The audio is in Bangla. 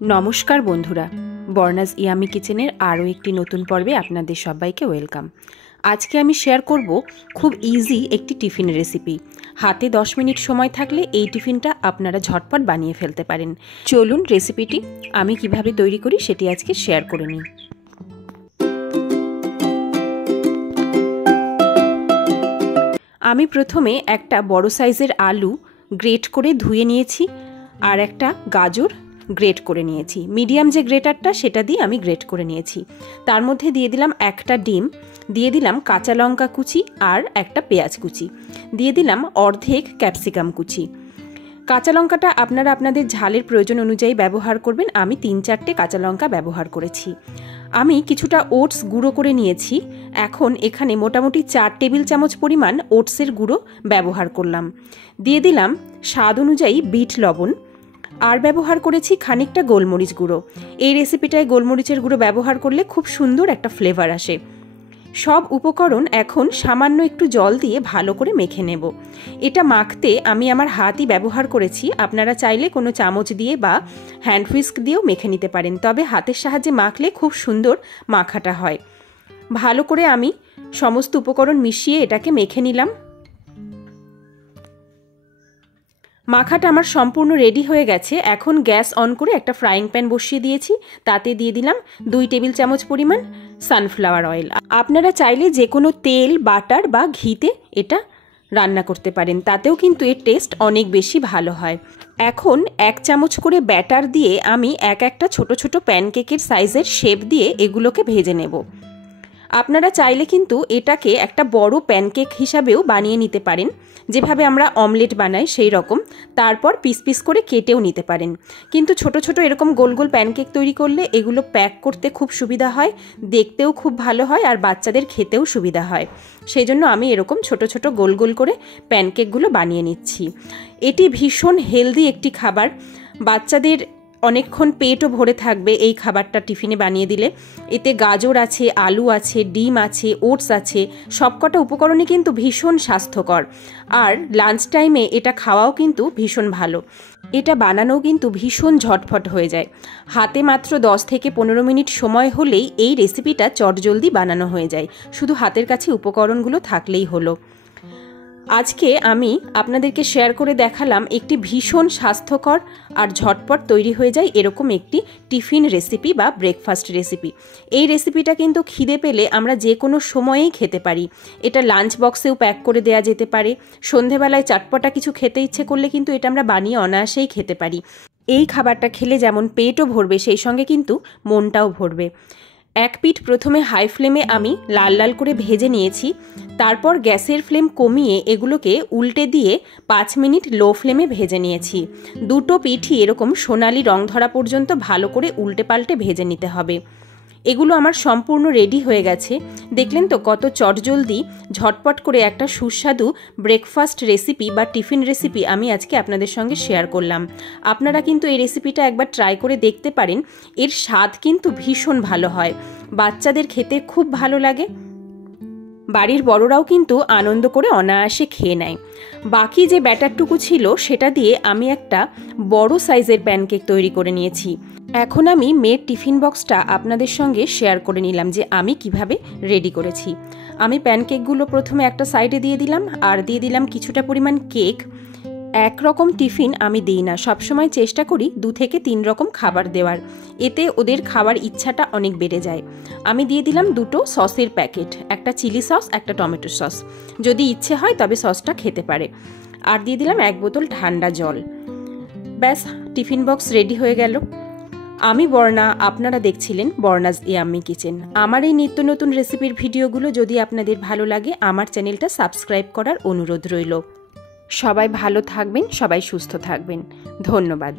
नमस्कार बंधुरा बर्नाज ইয়ামি किचेनेर आरो एकटी नतून पर्वे आपनादेर सबाइके वेलकाम। आज के आमी शेयर करब खूब इजी एकटी टिफिन रेसिपि। हाथे 10 मिनट समय थाकले এই টিফিনটা আপনারা ঝটপট বানিয়ে ফেলতে পারেন। চলুন রেসিপিটি আমি কিভাবে তৈরি করি সেটি আজকে শেয়ার করে নিই। আমি প্রথমে একটা বড় সাইজের আলু গ্রেট করে ধুয়ে নিয়েছি আর একটা গাজর গ্রেট করে নিয়েছি। মিডিয়াম যে গ্রেটারটা সেটা দিয়ে আমি গ্রেট করে নিয়েছি। তার মধ্যে দিয়ে দিলাম একটা ডিম, দিয়ে দিলাম কাঁচা লঙ্কা কুচি আর একটা পেঁয়াজ কুচি, দিয়ে দিলাম অর্ধেক ক্যাপসিকাম কুচি। কাঁচা লঙ্কাটা আপনারা আপনাদের ঝালের প্রয়োজন অনুযায়ী ব্যবহার করবেন। আমি 3-4টে কাঁচা লঙ্কা ব্যবহার করেছি। আমি কিছুটা ওটস গুঁড়ো করে নিয়েছি। এখন এখানে মোটামুটি 4 টেবিল চামচ পরিমাণ ওটসের গুঁড়ো ব্যবহার করলাম। দিয়ে দিলাম স্বাদ অনুযায়ী বিট লবণ আর ব্যবহার করেছি খানিকটা গোলমরিচ গুঁড়ো। এই রেসিপিটায় গোলমরিচের গুঁড়ো ব্যবহার করলে খুব সুন্দর একটা ফ্লেভার আসে। সব উপকরণ এখন সামান্য একটু জল দিয়ে ভালো করে মেখে নেব। এটা মাখতে আমি আমার হাতই ব্যবহার করেছি। আপনারা চাইলে কোনো চামচ দিয়ে বা হ্যান্ড হুইস্ক দিয়েও মেখে নিতে পারেন, তবে হাতের সাহায্যে মাখলে খুব সুন্দর মাখাটা হয়। ভালো করে আমি সমস্ত উপকরণ মিশিয়ে এটাকে মেখে নিলাম। মাখাটা আমার সম্পূর্ণ রেডি হয়ে গেছে। এখন গ্যাস অন করে একটা ফ্রাইং প্যান বসিয়ে দিয়েছি। তাতে দিয়ে দিলাম 2 টেবিল চামচ পরিমাণ সানফ্লাওয়ার অয়েল। আপনারা চাইলে যে কোনো তেল, বাটার বা ঘিতে এটা রান্না করতে পারেন, তাতেও কিন্তু এর টেস্ট অনেক বেশি ভালো হয়। এখন 1 চামচ করে ব্যাটার দিয়ে আমি একটা ছোট ছোট প্যানকেকের সাইজের শেপ দিয়ে এগুলোকে ভেজে নেব। আপনারা চাইলে কিন্তু এটাকে একটা বড় প্যানকেক হিসাবেও বানিয়ে নিতে পারেন, যেভাবে আমরা অমলেট বানাই সেই রকম। তারপর পিস পিস করে কেটেও নিতে পারেন। কিন্তু ছোট ছোট এরকম গোল গোল প্যানকেক তৈরি করলে এগুলো প্যাক করতে খুব সুবিধা হয়, দেখতেও খুব ভালো হয় আর বাচ্চাদের খেতেও সুবিধা হয়। সেই জন্য আমি এরকম ছোট ছোট গোল গোল করে প্যানকেকগুলো বানিয়ে নিচ্ছি। এটি ভীষণ হেলদি একটি খাবার। বাচ্চাদের অনেকক্ষণ পেটও ভরে থাকবে এই খাবারটা টিফিনে বানিয়ে দিলে। এতে গাজর আছে, আলু আছে, ডিম আছে, ওটস আছে, সবকটা উপকরণই কিন্তু ভীষণ স্বাস্থ্যকর। আর লাঞ্চ টাইমে এটা খাওয়াও কিন্তু ভীষণ ভালো। এটা বানানোও কিন্তু ভীষণ ঝটফট হয়ে যায়। হাতে মাত্র 10 থেকে 15 মিনিট সময় হলেই এই রেসিপিটা চটজলদি বানানো হয়ে যায়। শুধু হাতের কাছে উপকরণগুলো থাকলেই হলো। আজকে আমি আপনাদেরকে শেয়ার করে দেখালাম একটি ভীষণ স্বাস্থ্যকর আর ঝটপট তৈরি হয়ে যায় এরকম একটি টিফিন রেসিপি বা ব্রেকফাস্ট রেসিপি। এই রেসিপিটা কিন্তু খিদে পেলে আমরা যে কোনো সময়েই খেতে পারি। এটা লাঞ্চ বক্সেও প্যাক করে দেওয়া যেতে পারে। সন্ধেবেলায় চটপটা কিছু খেতে ইচ্ছে করলে কিন্তু এটা আমরা বানিয়ে অনায়াসেই খেতে পারি। এই খাবারটা খেলে যেমন পেটও ভরবে, সেই সঙ্গে কিন্তু মনটাও ভরবে। এক পিঠ প্রথমে হাই ফ্লেমে আমি লাল লাল করে ভেজে নিয়েছি। তারপর গ্যাসের ফ্লেম কমিয়ে এগুলোকে উল্টে দিয়ে 5 মিনিট লো ফ্লেমে ভেজে নিয়েছি। দুটো পিঠই এরকম সোনালি রং ধরা পর্যন্ত ভালো করে উল্টে পাল্টে ভেজে নিতে হবে। এগুলো আমার সম্পূর্ণ রেডি হয়ে গেছে। দেখলেন তো কত চটজলদি ঝটপট করে একটা সুস্বাদু ব্রেকফাস্ট রেসিপি বা টিফিন রেসিপি আমি আজকে আপনাদের সঙ্গে শেয়ার করলাম। আপনারা কিন্তু এই রেসিপিটা একবার ট্রাই করে দেখতে পারেন। এর স্বাদ কিন্তু ভীষণ ভালো হয়, বাচ্চাদের খেতে খুব ভালো লাগে। বাড়ির বড়রাও কিন্তু আনন্দ করে অনায়াসে খেয়ে নেয়। বাকি যে ব্যাটারটুকু ছিল সেটা দিয়ে আমি একটা বড় সাইজের প্যানকেক তৈরি করে নিয়েছি। এখন আমি মেয়ের টিফিন বক্সটা আপনাদের সঙ্গে শেয়ার করে নিলাম যে আমি কিভাবে রেডি করেছি। আমি প্যানকেকগুলো প্রথমে একটা সাইডে দিয়ে দিলাম আর দিয়ে দিলাম কিছুটা পরিমাণ কেক। একরকম টিফিন আমি দিই না, সবসময় চেষ্টা করি 2 থেকে 3 রকম খাবার দেওয়ার। এতে ওদের খাওয়ার ইচ্ছাটা অনেক বেড়ে যায়। আমি দিয়ে দিলাম 2টো সসের প্যাকেট, একটা চিলি সস, একটা টমেটো সস। যদি ইচ্ছে হয় তবে সসটা খেতে পারে। আর দিয়ে দিলাম 1 বোতল ঠান্ডা জল। ব্যাস, টিফিন বক্স রেডি হয়ে গেল। আমি বর্ণা, আপনারা দেখছিলেন বর্নাজ ইয়ামি কিচেন। আমার এই নিত্য নতুন রেসিপির ভিডিওগুলো যদি আপনাদের ভালো লাগে আমার চ্যানেলটা সাবস্ক্রাইব করার অনুরোধ রইল। সবাই ভালো থাকবেন, সবাই সুস্থ থাকবেন। ধন্যবাদ।